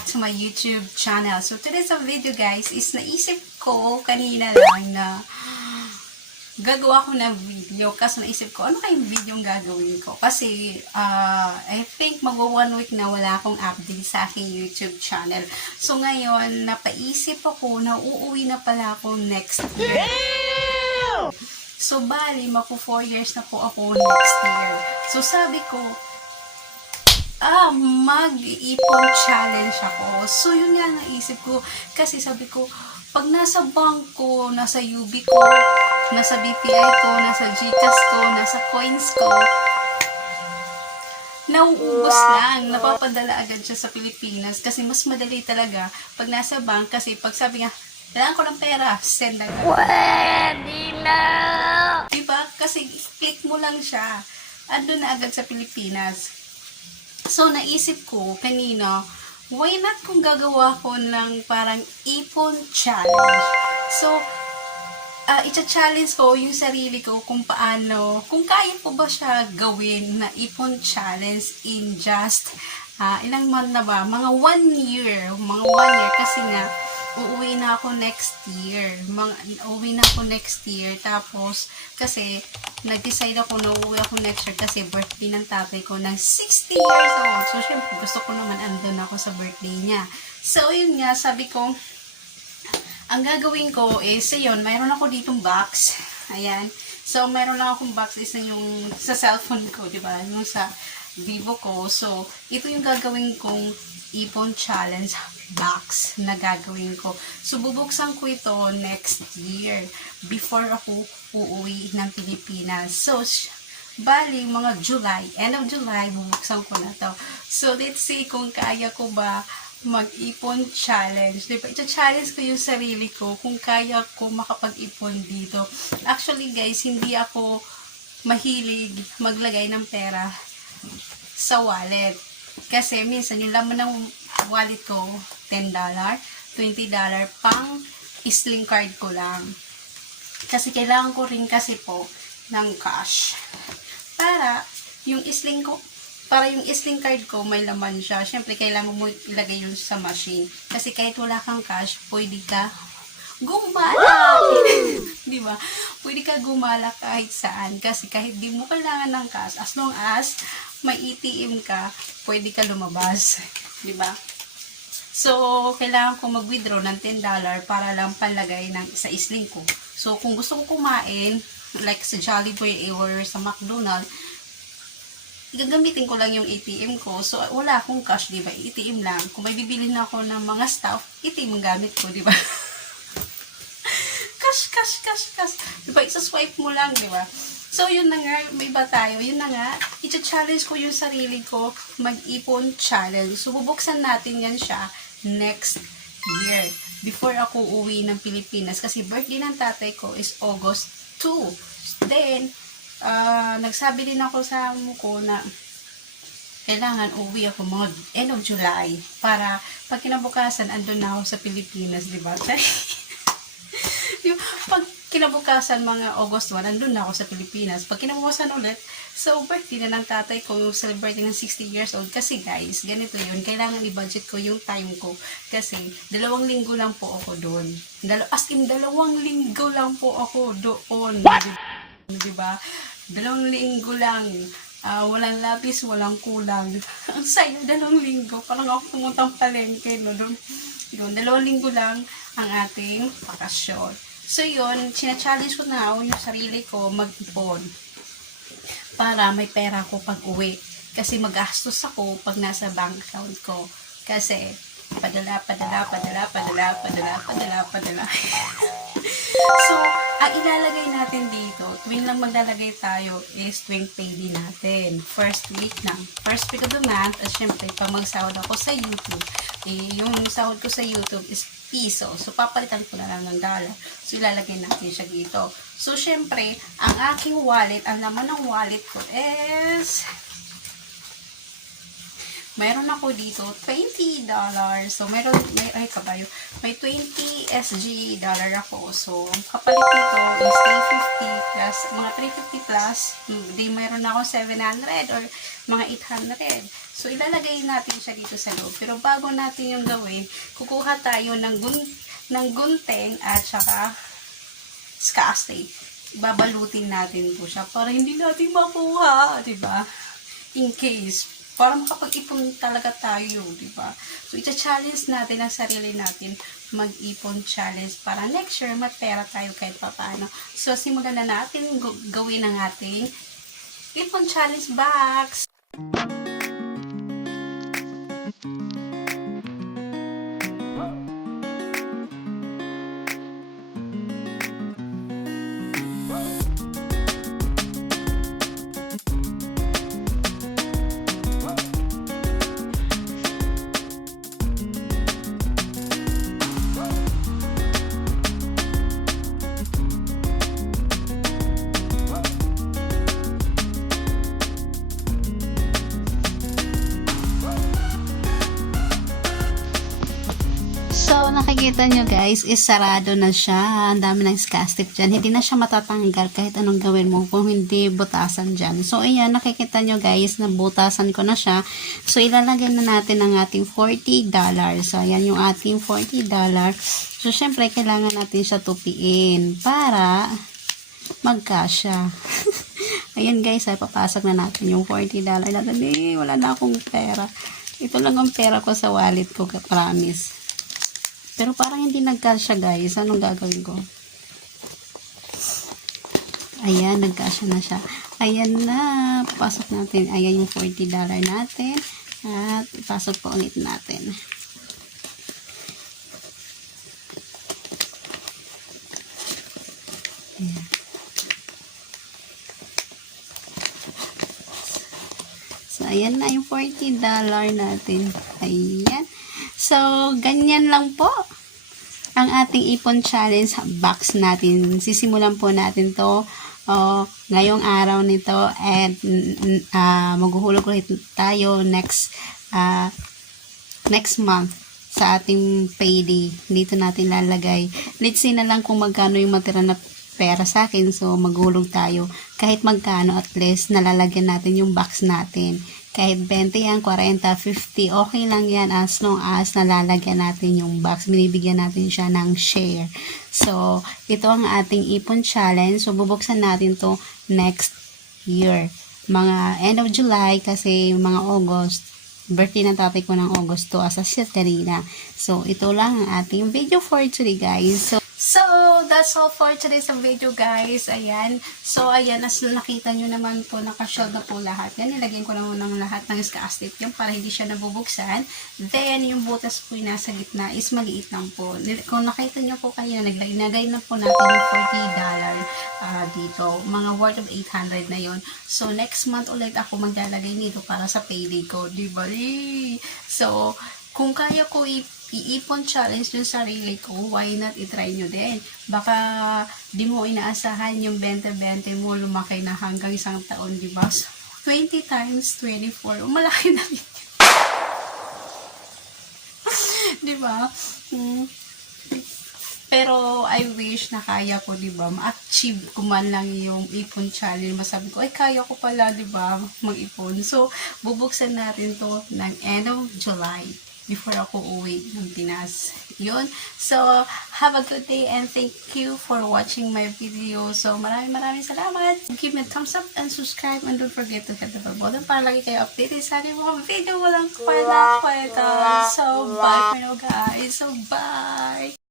back to my YouTube channel. So today's video guys is naisip ko kanina lang na gagawa ko ng video kasi naisip ko ano kayong video yung gagawin ko. Kasi I think magwa 1 week na wala akong update sa aking YouTube channel. So ngayon napaisip ako na uuwi na pala ako next year. So bali mako 4 years na po ako next year. So sabi ko mag-iipon challenge ako. So, yun nga naisip ko. Kasi sabi ko, pag nasa bank ko, nasa UB ko, nasa BPI ko, nasa GCash ko, nasa coins ko, nauubos lang. Napapadala agad siya sa Pilipinas. Kasi mas madali talaga pag nasa bank. Kasi pag sabi nga, kailangan ko ng pera, send agad. Pwede na! Diba? Kasi click mo lang siya. Andun na agad sa Pilipinas. So, naisip ko kanina, why not kung gagawa ko ng parang ipon challenge? So, i-challenge ko yung sarili ko kung paano, kung kaya ko ba siya gawin na ipon challenge in just, ilang month na ba? Mga 1 year. Mga 1 year kasi nga, uuwi na ako next year. Uuwi na ako next year. Tapos, kasi, nag-decide ako na uuwi ako next year kasi birthday ng tatay ko ng 60 years old. So, syempre, gusto ko naman andun ako sa birthday niya. So, yun nga, sabi ko, ang gagawin ko is, yun, mayroon ako ditong box. Ayan. So, mayroon lang akong box is yung sa cellphone ko, di ba? Yung sa Vivo ko. So, ito yung gagawin kong ipon challenge box na gagawin ko. So, bubuksan ko ito next year before ako uuwi ng Pilipinas. So, bali, mga July, end of July, bubuksan ko na to. So, let's see kung kaya ko ba mag-ipon challenge. Diba? Ito-challenge ko yung sarili ko kung kaya ko makapag-ipon dito. Actually, guys, hindi ako mahilig maglagay ng pera sa wallet. Kasi minsan yung laman ng wallet ko, $10, $20 pang sling card ko lang. Kasi kailangan ko rin kasi po ng cash. Para yung sling card ko may laman siya. Syempre kailangan mo ilagay yun sa machine. Kasi kahit wala kang cash, pwede ka gumala. Di ba? Pwede ka gumala kahit saan. Kasi kahit di mo kailangan ng cash, as long as may ATM ka, pwede ka lumabas. Di ba? So, kailangan ko mag-withdraw ng $10 para lang panlagay ng sa sling ko. So, kung gusto ko kumain, like sa Jollibee or sa McDonald's, gagamitin ko lang yung ATM ko. So, wala akong cash, di ba? ATM lang. Kung may bibili na ako ng mga stuff, ATM ang gamit ko, di ba? cash. Di ba? Isa-swipe mo lang, di ba? So, yun na nga, may iba tayo. Yun na nga, i-challenge ko yung sarili ko, mag-ipon challenge. So, bubuksan natin yan siya next year. Before ako uwi ng Pilipinas. Kasi birthday ng tatay ko is August 2. Then, nagsabi din ako sa amo ko na kailangan uwi ako mga end of July. Para pag kinabukasan, andun na ako sa Pilipinas, di ba? Pag kinabukasan mga August 1, andun na ako sa Pilipinas. Pag kinabukasan ulit, so birthday na ng tatay ko, celebrating ng 60 years old. Kasi guys, ganito yun, kailangan i-budget ko yung time ko. Kasi 2 linggo lang po ako doon. As in, 2 linggo lang po ako doon. Diba? 2 linggo lang. Walang lapis, walang kulang. Ang saya, 2 linggo. Parang ako pumuntang palengke, no? Yun, 2 linggo lang ang ating bakasyon. So, yun, sina-challenge ko na yung sarili ko mag-ipon para may pera ko pag uwi. Kasi magastos ako pag nasa bank account ko. Kasi, padala. So, ang ilalagay natin dito, tuwing lang maglalagay tayo is tuwing payday natin. First week of the month, at syempre, pag magsahod ako sa YouTube, yung sahod ko sa YouTube is piso. So, papalitan ko na lang ng dollar. So, ilalagay natin siya dito. So, syempre, ang aking wallet, ang laman ng wallet ko is mayroon ako dito $20. So, may 20 SG dollar ako. So, kapalit nito is 350 plus, mga 350 plus, di mayroon ako 700 or mga 800. So, ilalagay natin siya dito sa loob. Pero bago natin yung gawin, kukuha tayo ng gunting at saka Scotch tape. Babalutin natin po siya para hindi natin makuha, diba? In case, para makapag-ipon talaga tayo, diba? So, ita-challenge natin ang sarili natin mag-ipon challenge para next year matpera tayo kahit papaano. So, simulan na natin gawin ang ating ipon challenge box. So, nakikita nyo guys, is sarado na siya. Ang dami ng Scotch tape dyan. Hindi na siya matatanggal kahit anong gawin mo kung hindi butasan dyan. So, ayan, nakikita nyo guys, na butasan ko na siya. So, ilalagay na natin ang ating $40. So, ayan yung ating $40. So, syempre, kailangan natin siya tupiin para magkasya. Ayan guys, ay papasok na natin yung $40. Wala na akong pera. Ito lang ang pera ko sa wallet ko, promise. Pero parang hindi nagkasya guys. Anong gagawin ko? Ayan, nagkasya na siya. Ayan na. Pasok natin. Ayan yung $40 natin. At ipasok po ulit natin. Ayan. So, ayan na yung $40 natin. Ayan. So, ganyan lang po ang ating ipon challenge box natin. Sisimulan po natin to ngayong araw nito and maghuhulog ulit tayo next month sa ating payday. Dito natin lalagay. Let's see na lang kung magkano yung matira na pera sa akin. So, maghulog tayo. Kahit magkano, at least nalalagyan natin yung box natin. Kahit 20 yan, 40, 50, okay lang yan as long as nalalagyan natin yung box. Binibigyan natin siya ng share. So, ito ang ating ipon challenge. So, bubuksan natin to next year. Mga end of July kasi mga August. Birthday ng tatay ko ng August to as a Caterina. So, ito lang ang ating video for today guys. So, that's all for today's video guys. Ayan. So, ayan. As nakita nyo naman po, nakashow na po lahat. Yan, nilagyan ko na muna ng lahat ng Scotch tape yung para hindi siya nabubuksan. Then, yung butas po yung nasa gitna is maliit lang po. Kung nakita nyo po kanina, naglagay na po natin yung $40 dito. Mga worth of 800 na yon. So, next month ulit ako maglalagay nito para sa payday ko. Diba? So, kung kaya ko iipon challenge yung sarili ko, why not itry nyo din? Baka di mo inaasahan yung 20-20 mo lumaki na hanggang isang taon, di ba? So, 20 times 24, malaki na rin. Di ba? Pero I wish na kaya ko, di ba? Ma-achieve ko man lang yung ipon challenge. Masabi ko, ay kaya ko pala, di ba? Mag-ipon. So, bubuksan natin to ng end of July before ako uwi ng Pinas. Yun. So, have a good day and thank you for watching my video. So, maraming salamat. Give me a thumbs up and subscribe and don't forget to hit the bell button para lagi kayo updated sa aking mga video. Walang kwenta. So, bye for now guys. So, bye!